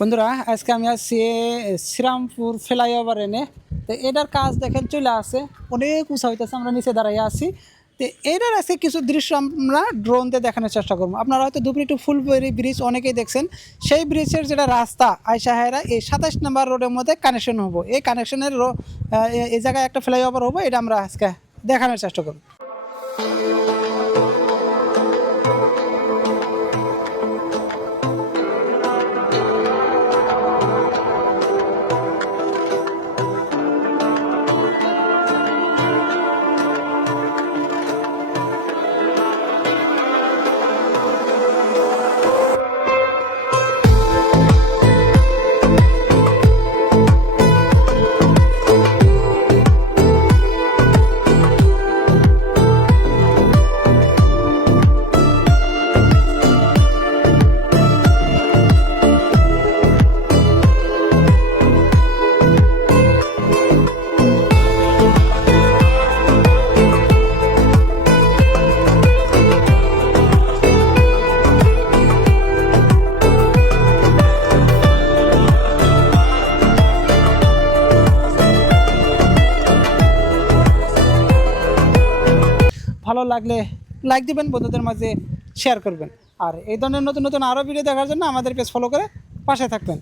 বন্ধুরা আজকে আমি আছি শ্রীরামপুর ফ্লাইওভার এনে। তো এটার কাজ দেখেন চলে আসে, অনেক উঁচা হইতেছে, আমরা নিচে দাঁড়াইয়া আছি। তো এটার আছে কিছু দৃশ্য আমরা ড্রোন দিয়ে দেখানোর চেষ্টা করবো। আপনারা হয়তো ধুবড়ি টু ফুলবাড়ি ব্রিজ অনেকেই দেখছেন, সেই ব্রিজের যেটা রাস্তা আয়সা হায়রা এই 27 নম্বর রোডের মধ্যে কানেকশন হবো। এই কানেকশনের এই জায়গায় একটা ফ্লাইওভার হবো, এটা আমরা আজকে দেখানোর চেষ্টা করবো। ভালো লাগলে লাইক দিবেন, বন্ধুদের মাঝে শেয়ার করবেন, আর এই ধরনের নতুন নতুন আরও ভিডিও দেখার জন্য আমাদের পেজ ফলো করে পাশে থাকবেন।